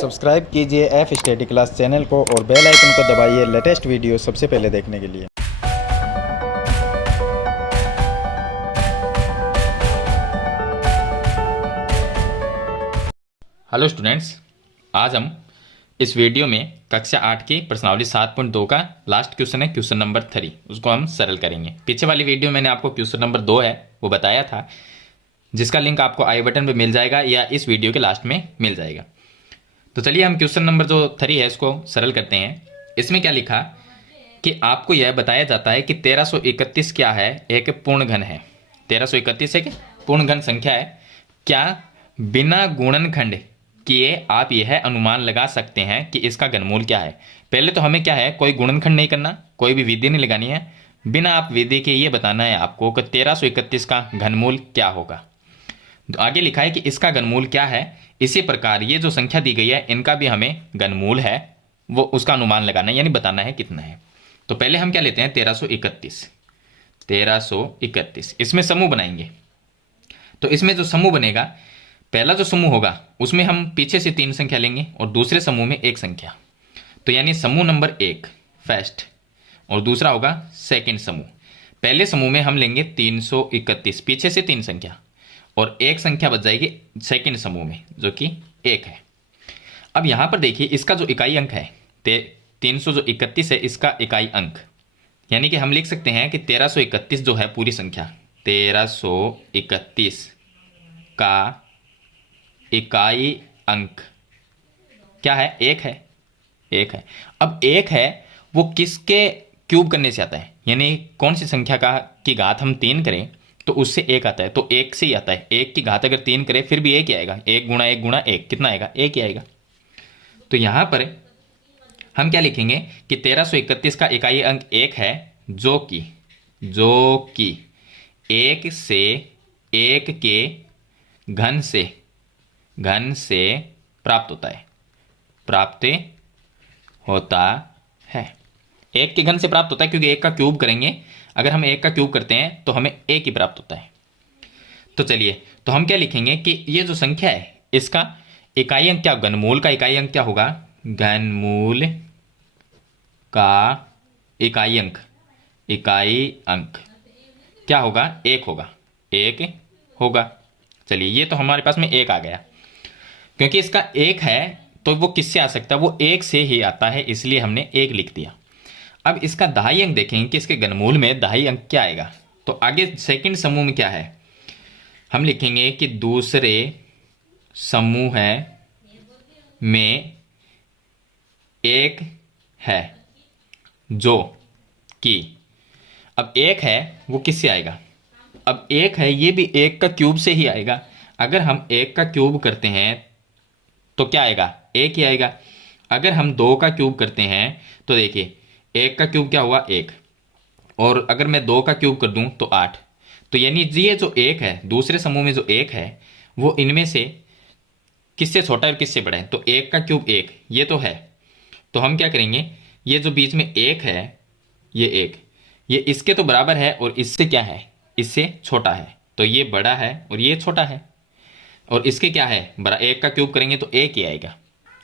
Subscribe कीजिए F study class channel को और बेल आइकन को दबाइए लेटेस्ट वीडियो सबसे पहले देखने के लिए। हेलो स्टूडेंट्स, आज हम इस वीडियो में कक्षा 8 की प्रश्नावली 7.2 का लास्ट क्वेश्चन है, क्वेश्चन नंबर 3। उसको हम सरल करेंगे। पीछे वाली वीडियो मैंने आपको क्वेश्चन नंबर 2 है वो बताया था, जिसका लिंक आपको आई बटन पे मिल जाएगा या इस वीडियो के लास्ट में मिल जाएगा। तो चलिए हम क्वेश्चन नंबर जो 3 है इसको सरल करते हैं। इसमें क्या लिखा कि आपको यह बताया जाता है कि 1331 क्या है, एक पूर्ण घन है। 1331 एक पूर्ण घन संख्या है। क्या बिना गुणनखंड किए आप यह अनुमान लगा सकते हैं कि इसका घनमूल क्या है। पहले तो हमें क्या है, कोई गुणनखंड नहीं करना, कोई भी विधि नहीं लगानी है। बिना आप विधि के ये बताना है आपको कि 1331 का घनमूल क्या होगा। तो आगे लिखा है कि इसका घनमूल क्या है। इसी प्रकार ये जो संख्या दी गई है इनका भी हमें घनमूल है, वो उसका अनुमान लगाना है, यानी बताना है कितना है। तो पहले हम क्या लेते हैं, 1331। इसमें समूह बनाएंगे। तो इसमें जो समूह बनेगा, पहला जो समूह होगा उसमें हम पीछे से 3 संख्या लेंगे और दूसरे समूह में 1 संख्या। तो यानी समूह नंबर 1 फर्स्ट और दूसरा होगा सेकंड समूह। पहले समूह में हम लेंगे 331, पीछे से 3 संख्या और 1 संख्या बच जाएगी सेकंड समूह में जो कि 1 है। अब यहां पर देखिए इसका जो इकाई अंक है 331 है, इसका इकाई अंक यानी कि हम लिख सकते हैं कि 1331 जो है पूरी संख्या, 1331 का इकाई अंक क्या है, 1 है। 1 है। अब 1 है वो किसके क्यूब करने से आता है, यानी कौन सी संख्या का की घात हम 3 करें तो उससे 1 आता है, तो 1 से ही आता है। 1 की घात अगर 3 करें फिर भी 1 ही आएगा। 1 गुणा 1 गुणा 1 कितना आएगा, 1 ही आएगा। तो यहां पर हम क्या लिखेंगे कि 1331 का इकाई अंक 1 है, जो कि 1 से 1 के घन से प्राप्त होता है। 1 के घन से प्राप्त होता है क्योंकि 1 का क्यूब करेंगे, अगर हम 1 का क्यूब करते हैं तो हमें 1 ही प्राप्त होता है। तो चलिए, तो हम क्या लिखेंगे कि ये जो संख्या है इसका इकाई अंक क्या, घनमूल का इकाई अंक क्या होगा, घनमूल का इकाई अंक क्या होगा, 1 होगा। चलिए, ये तो हमारे पास में 1 आ गया। क्योंकि इसका 1 है तो वो किससे आ सकता है, वो 1 से ही आता है, इसलिए हमने 1 लिख दिया। अब इसका दहाई अंक देखेंगे कि इसके घनमूल में दहाई अंक क्या आएगा। तो आगे सेकंड समूह में क्या है, हम लिखेंगे कि दूसरे समूह में 1 है, जो कि अब 1 है वो किससे आएगा, अब 1 है ये भी 1 का क्यूब से ही आएगा। अगर हम 1 का क्यूब करते हैं तो क्या आएगा, 1 ही आएगा। अगर हम 2 का क्यूब करते हैं तो देखिए 1 का क्यूब क्या हुआ, 1, और अगर मैं 2 का क्यूब कर दूं तो 8। तो यानी ये जो 1 है दूसरे समूह में जो 1 है वो इनमें से किससे छोटा है और किससे बड़ा है, तो 1 का क्यूब 1 ये तो है। तो हम क्या करेंगे, ये जो बीच में 1 है ये 1 ये इसके तो बराबर है और इससे क्या है, इससे छोटा है। तो ये बड़ा है और ये छोटा है, और इसके क्या है, 1 का क्यूब करेंगे तो 1 ही आएगा।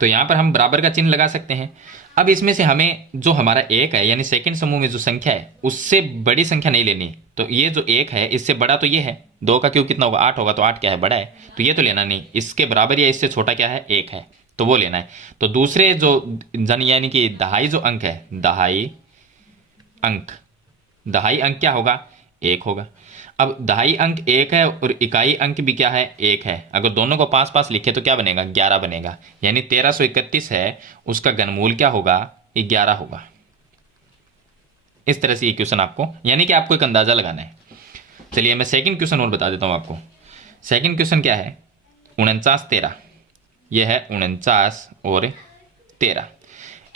तो यहां पर हम बराबर का चिन्ह लगा सकते हैं। अब इसमें से हमें जो हमारा 1 है यानी सेकंड समूह में जो संख्या है उससे बड़ी संख्या नहीं लेनी। तो ये जो 1 है इससे बड़ा तो ये है, 2 का क्यूब कितना होगा, 8 होगा, तो 8 क्या है, बड़ा है, तो ये तो लेना नहीं। इसके बराबर या इससे छोटा क्या है, 1 है, तो वो लेना है। तो दूसरे जो जन यानी कि दहाई जो अंक है, दहाई अंक क्या होगा, 1 होगा। अब दहाई अंक 1 है और इकाई अंक भी क्या है, 1 है। अगर दोनों को पास पास लिखे तो क्या बनेगा, 11 बनेगा। यानी 1331 है उसका घनमूल क्या होगा, 11 होगा। इस तरह से ये क्वेश्चन आपको, यानी कि आपको एक अंदाजा लगाना है। चलिए मैं सेकंड क्वेश्चन और बता देता हूं आपको। सेकंड क्वेश्चन क्या है, 49 13, यह है 49 और 13।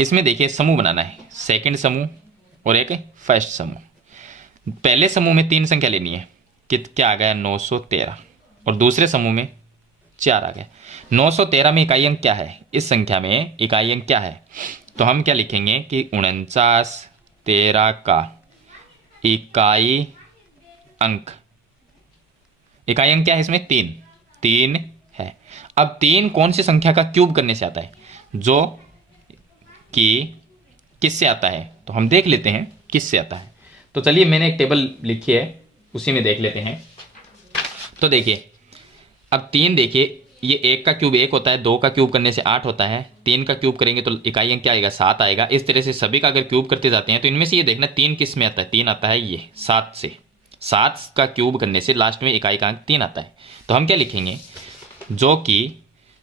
इसमें देखिए समूह बनाना है, सेकंड समूह और एक फर्स्ट समूह। पहले समूह में 3 संख्या लेनी है, क्या आ गया, 913, और दूसरे समूह में 4 आ गया। 913 में इकाई अंक क्या है, इस संख्या में इकाई अंक क्या है, तो हम क्या लिखेंगे कि 49 13 का इकाई अंक क्या है, इसमें 3 है। अब 3 कौन सी संख्या का क्यूब करने से आता है, जो कि किससे आता है, तो हम देख लेते हैं किससे आता है। तो चलिए मैंने एक टेबल लिखी है, उसी में देख लेते हैं। तो देखिए अब 3, देखिए ये 1 का क्यूब 1 होता है, 2 का क्यूब करने से 8 होता है, 3 का क्यूब करेंगे तो इकाई अंक क्या आएगा, 7 आएगा। इस तरह से सभी का अगर क्यूब करते जाते हैं तो इनमें से ये देखना 3 किस में आता है, 3 आता है ये 7 से। 7 का क्यूब करने से लास्ट में इकाई का अंक 3 आता है। तो हम क्या लिखेंगे, जो कि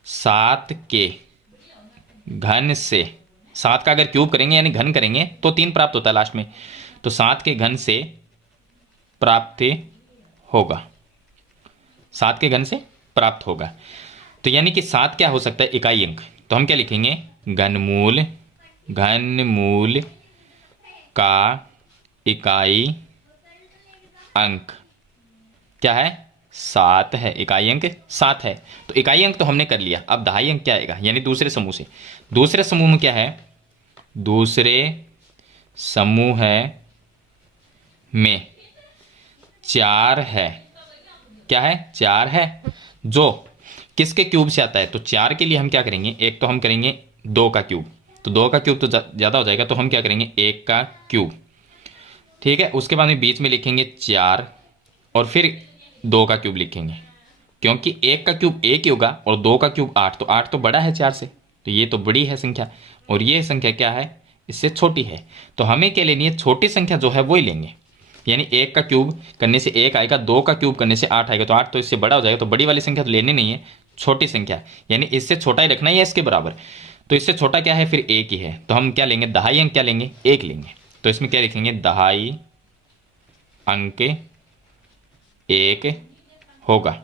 7 के घन से, 7 का अगर क्यूब करेंगे यानी घन करेंगे तो 3 प्राप्त होता है लास्ट में, तो 7 के घन से प्राप्त होगा, 7 के घन से प्राप्त होगा। तो यानी कि 7 क्या हो सकता है, इकाई अंक। तो हम क्या लिखेंगे, घनमूल, घनमूल का इकाई अंक क्या है, 7 है, इकाई अंक 7 है। तो इकाई अंक तो हमने कर लिया, अब दहाई अंक क्या आएगा, यानी दूसरे समूह से। दूसरे समूह में क्या है, दूसरे समूह में 4 है, क्या है, 4 है, जो किसके क्यूब से आता है। तो 4 के लिए हम क्या करेंगे, एक तो हम करेंगे 2 का क्यूब, तो 2 का क्यूब तो ज़्यादा हो जाएगा, तो हम क्या करेंगे 1 का क्यूब, ठीक है। उसके बाद में बीच में लिखेंगे 4 और फिर 2 का क्यूब लिखेंगे, क्योंकि 1 का क्यूब 1 ही होगा और 2 का क्यूब 8, तो 8 तो बड़ा है 4 से, तो ये तो बड़ी है संख्या, और ये संख्या क्या है, इससे छोटी है। तो हमें क्या लेनी है, छोटी संख्या जो है वो ही लेंगे, यानी 1 का क्यूब करने से 1 आएगा, 2 का क्यूब करने से 8 आएगा, तो 8 तो इससे बड़ा हो जाएगा, तो बड़ी वाली संख्या तो लेनी नहीं है, छोटी संख्या यानी इससे छोटा ही रखना है या इसके बराबर। तो इससे छोटा क्या है, फिर 1 ही है, तो हम क्या लेंगे, दहाई अंक क्या लेंगे, 1 लेंगे। तो इसमें क्या लिखेंगे, दहाई अंक 1 होगा।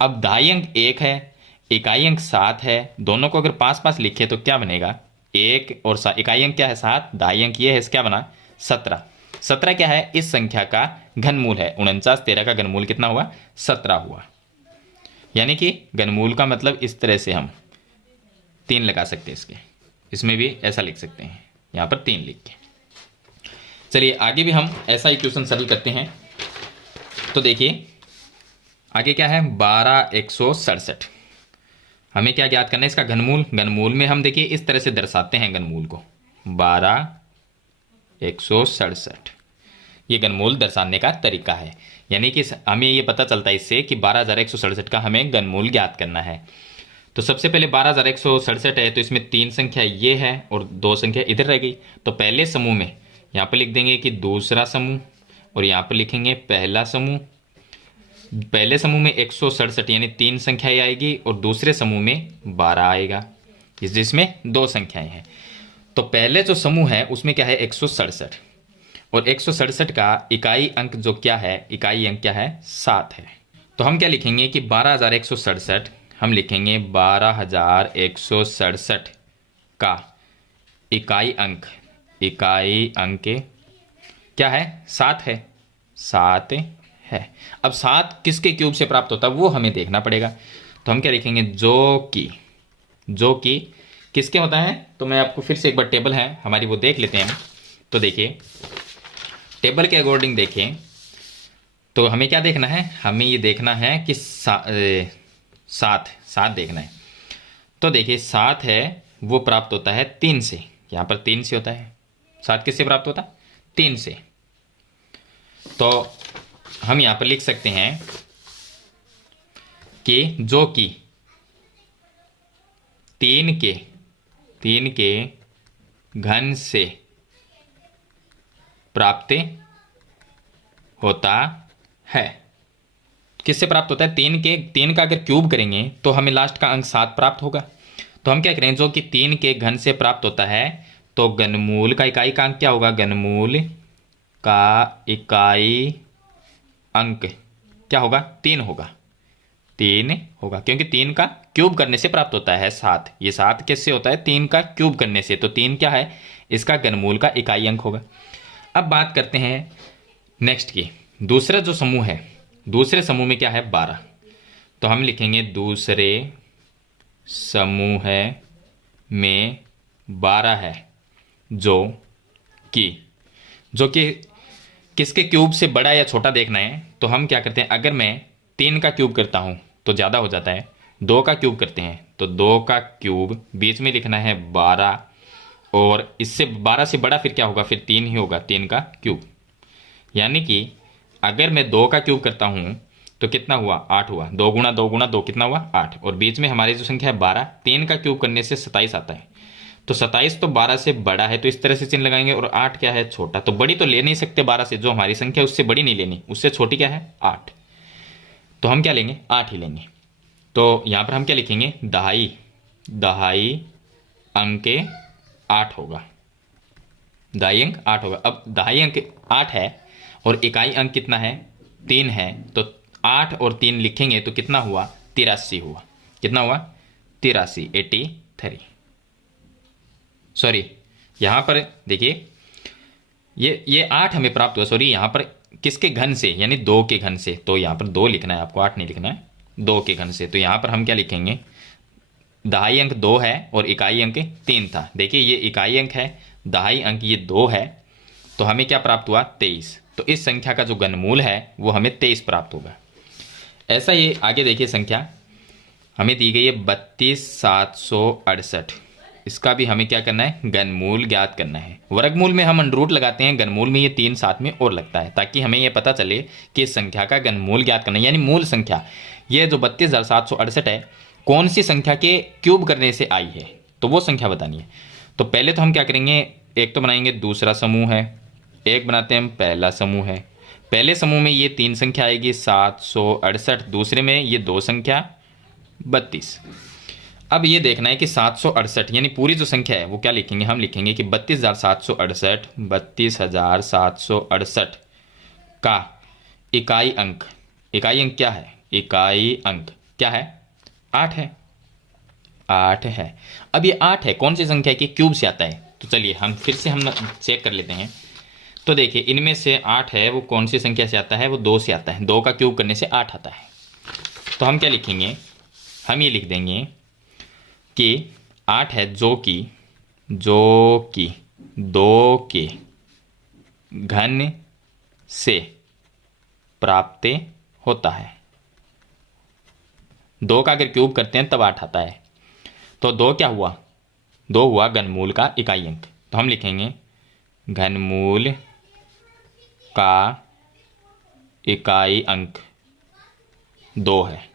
अब दहाई अंक 1 है, इकाई अंक 7 है, दोनों को अगर पास पास लिखे तो क्या बनेगा, 1 और 7, इकाई अंक क्या है 7, दहाई अंक ये है, क्या बना 17। 17 क्या है, इस संख्या का घनमूल है, 49, 13 का घनमूल कितना हुआ, 17 हुआ। यानी कि घनमूल का मतलब इस तरह से हम 3 लगा सकते हैं इसके, इसमें भी ऐसा लिख सकते हैं, यहाँ पर 3 लिख के। चलिए आगे भी हम ऐसा इक्वेशन सरल करते हैं। तो देखिए आगे क्या है, 12,167, हमें क्या ज्ञात करना है, इसका घनमूल। घनमूल में हम देखिए इस तरह से दर्शाते हैं घनमूल को, 12,167, ये घनमूल दर्शाने का तरीका है। यानी कि हमें ये पता चलता है इससे कि 12,167 का हमें घनमूल ज्ञात करना है। तो सबसे पहले 12,167 है, तो इसमें 3 संख्या ये है और 2 संख्या इधर रह गई। तो पहले समूह में यहाँ पर लिख देंगे कि दूसरा समूह, और यहाँ पर लिखेंगे पहला समूह। पहले समूह में 167 यानी 3 संख्याएं आएगी, और दूसरे समूह में 12 आएगा, जिसमें 2 संख्याएं हैं। तो पहले जो समूह है उसमें क्या है 167, और 167 का इकाई अंक जो क्या है, इकाई अंक क्या है 7 है। तो हम क्या लिखेंगे कि 12,167, हम लिखेंगे 12,167 का इकाई अंक, इकाई अंक क्या है 7 है, 7 है। अब 7 किसके क्यूब से प्राप्त होता है वो हमें देखना पड़ेगा। तो हम क्या लिखेंगे, जो कि किसके होता है। तो मैं आपको फिर से एक बार टेबल है हमारी वो देख लेते हैं। तो देखिए टेबल के अकॉर्डिंग देखें तो हमें क्या देखना है, हमें ये देखना है कि 7 देखना है। तो देखिए 7 है वो प्राप्त होता है 3 से, यहाँ पर 3 से होता है। 7 किससे प्राप्त होता है, 3 से। तो हम यहाँ पर लिख सकते हैं कि जो कि 3 के घन से प्राप्त होता है। किससे प्राप्त होता है, 3 का अगर क्यूब करेंगे तो हमें लास्ट का अंक 7 प्राप्त होगा। तो हम क्या करें, जो कि 3 के घन से प्राप्त होता है, तो घनमूल का इकाई का अंक क्या होगा, घनमूल का इकाई अंक क्या होगा, 3 होगा, 3 होगा, क्योंकि 3 का क्यूब करने से प्राप्त होता है 7। ये 7 किससे होता है, 3 का क्यूब करने से। तो 3 क्या है, इसका घनमूल का इकाई अंक होगा। अब बात करते हैं नेक्स्ट की, दूसरा जो समूह है, दूसरे समूह में क्या है 12। तो हम लिखेंगे दूसरे समूह में 12 है, जो कि किसके क्यूब से बड़ा या छोटा देखना है। तो हम क्या करते हैं, अगर मैं 3 का क्यूब करता हूँ तो ज़्यादा हो जाता है, 2 का क्यूब करते हैं तो 2 का क्यूब बीच में लिखना है 12, और इससे 12 से बड़ा फिर क्या होगा, फिर 3 ही होगा, 3 का क्यूब। यानी कि अगर मैं 2 का क्यूब करता हूँ तो कितना हुआ, 8 हुआ। 2 गुणा 2 गुणा 2 कितना हुआ, 8, और बीच में हमारी जो संख्या है 12, 3 का क्यूब करने से 27 आता है। तो 27 तो 12 से बड़ा है, तो इस तरह से चिन्ह लगाएंगे, और 8 क्या है, छोटा। तो बड़ी तो ले नहीं सकते 12 से, जो हमारी संख्या है उससे बड़ी नहीं लेनी, उससे छोटी क्या है, 8। तो हम क्या लेंगे, 8 ही लेंगे। तो यहाँ पर हम क्या लिखेंगे, दहाई, दहाई अंक 8 होगा, दहाई अंक 8 होगा। अब दहाई अंक 8 है और इकाई अंक कितना है, 3 है, तो 8 और 3 लिखेंगे तो कितना हुआ, 83 हुआ। कितना हुआ, 83, 83। सॉरी, यहाँ पर देखिए ये 8 हमें प्राप्त हुआ, सॉरी यहाँ पर किसके घन से, यानी 2 के घन से। तो यहाँ पर 2 लिखना है आपको, 8 नहीं लिखना है, 2 के घन से। तो यहाँ पर हम क्या लिखेंगे, दहाई अंक 2 है और इकाई अंक 3 था। देखिए ये इकाई अंक है, दहाई अंक ये 2 है, तो हमें क्या प्राप्त हुआ, 23। तो इस संख्या का जो घनमूल है वो हमें 23 प्राप्त होगा। ऐसा ये आगे देखिए संख्या हमें दी गई है 32,768। इसका भी हमें क्या करना है, घनमूल ज्ञात करना है। वर्गमूल में हम अंडर रूट लगाते हैं, घनमूल में ये 3 साथ में और लगता है, ताकि हमें ये पता चले कि इस संख्या का घनमूल ज्ञात करना है, यानी मूल संख्या। ये जो 32,768 है कौन सी संख्या के क्यूब करने से आई है, तो वो संख्या बतानी है। तो पहले तो हम क्या करेंगे, एक तो बनाएंगे दूसरा समूह है, एक बनाते हैं हम पहला समूह है। पहले समूह में ये 3 संख्या आएगी 768, दूसरे में ये 2 संख्या 32। अब ये देखना है कि 768 यानी पूरी जो संख्या है वो क्या लिखेंगे, हम लिखेंगे कि 32,768, 32,768 का इकाई अंक, इकाई अंक क्या है, इकाई अंक क्या है, 8 है, 8 है। अब ये 8 है, कौन सी संख्या के क्यूब से आता है, तो चलिए हम फिर से हम चेक कर लेते हैं। तो देखिए इनमें से 8 है वो कौन सी संख्या से आता है, वो 2 से आता है, 2 का क्यूब करने से 8 आता है। तो हम क्या लिखेंगे, हम ये लिख देंगे कि 8 है जो कि 2 के घन से प्राप्त होता है। 2 का अगर क्यूब करते हैं तब 8 आता है। तो 2 क्या हुआ, 2 हुआ घनमूल का इकाई अंक। तो हम लिखेंगे घनमूल का इकाई अंक 2 है।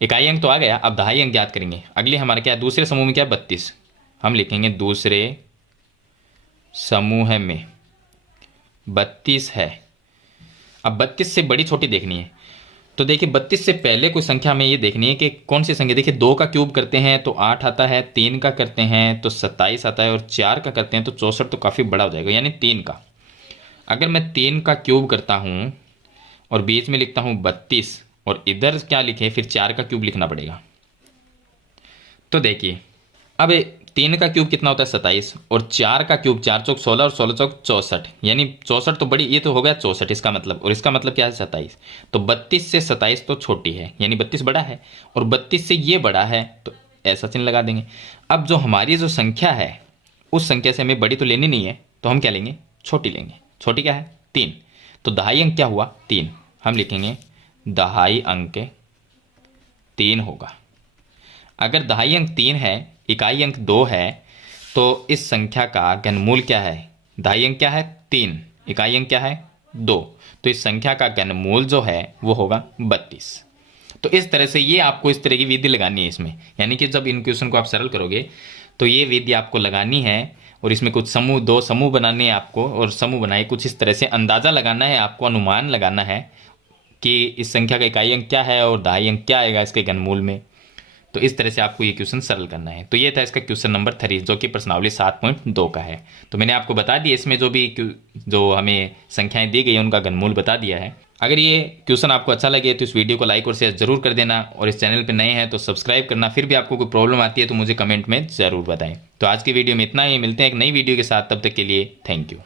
इकाई अंक तो आ गया, अब दहाई अंक ज्ञात करेंगे। अगले हमारा क्या है, दूसरे समूह में क्या है, 32। हम लिखेंगे दूसरे समूह में 32 है। अब 32 से बड़ी छोटी देखनी है, तो देखिए 32 से पहले कोई संख्या हमें ये देखनी है कि कौन सी संख्या। देखिए 2 का क्यूब करते हैं तो 8 आता है, 3 का करते हैं तो 27 आता है, और 4 का करते हैं तो 64, तो काफ़ी बड़ा हो जाएगा, यानी 3 का। अगर मैं 3 का क्यूब करता हूँ और बीच में लिखता हूँ 32, और इधर क्या लिखे, फिर 4 का क्यूब लिखना पड़ेगा। तो देखिए अब 3 का क्यूब कितना होता है, 27, और 4 का क्यूब 4 चौक 16 और 16 चौक 64, यानी 64 तो बड़ी, ये तो हो गया 64 इसका मतलब, और इसका मतलब क्या है 27। तो 32 से 27 तो छोटी है, यानी 32 बड़ा है, और 32 से ये बड़ा है, तो ऐसा चिन्ह लगा देंगे। अब जो हमारी जो संख्या है उस संख्या से हमें बड़ी तो लेनी नहीं है, तो हम क्या लेंगे, छोटी लेंगे। छोटी क्या है, 3। तो दहाई अंक क्या हुआ, 3। हम लिखेंगे दहाई अंक 3 होगा। अगर दहाई अंक 3 है, इकाई अंक 2 है, तो इस संख्या का घनमूल क्या है, दहाई अंक क्या है 3, इकाई अंक क्या है 2, तो इस संख्या का घनमूल जो है वो होगा 32। तो इस तरह से ये आपको इस तरह की विधि लगानी है इसमें, यानी कि जब इन क्वेश्चन को आप सरल करोगे तो ये विधि आपको लगानी है, और इसमें कुछ समूह, 2 समूह बनाने हैं आपको, और समूह बनाए कुछ इस तरह से अंदाज़ा लगाना है आपको, अनुमान लगाना है कि इस संख्या का इकाई अंक क्या है और दहाई अंक क्या आएगा इसके घनमूल में। तो इस तरह से आपको ये क्वेश्चन सरल करना है। तो ये था इसका क्वेश्चन नंबर 3, जो कि प्रश्नावली 7.2 का है। तो मैंने आपको बता दिया इसमें जो हमें संख्याएं दी गई हैं उनका घनमूल बता दिया है। अगर ये क्वेश्चन आपको अच्छा लगे तो इस वीडियो को लाइक और शेयर जरूर कर देना, और इस चैनल पर नए हैं तो सब्सक्राइब करना। फिर भी आपको कोई प्रॉब्लम आती है तो मुझे कमेंट में ज़रूर बताएं। तो आज की वीडियो में इतना ही, मिलते हैं एक नई वीडियो के साथ, तब तक के लिए थैंक यू।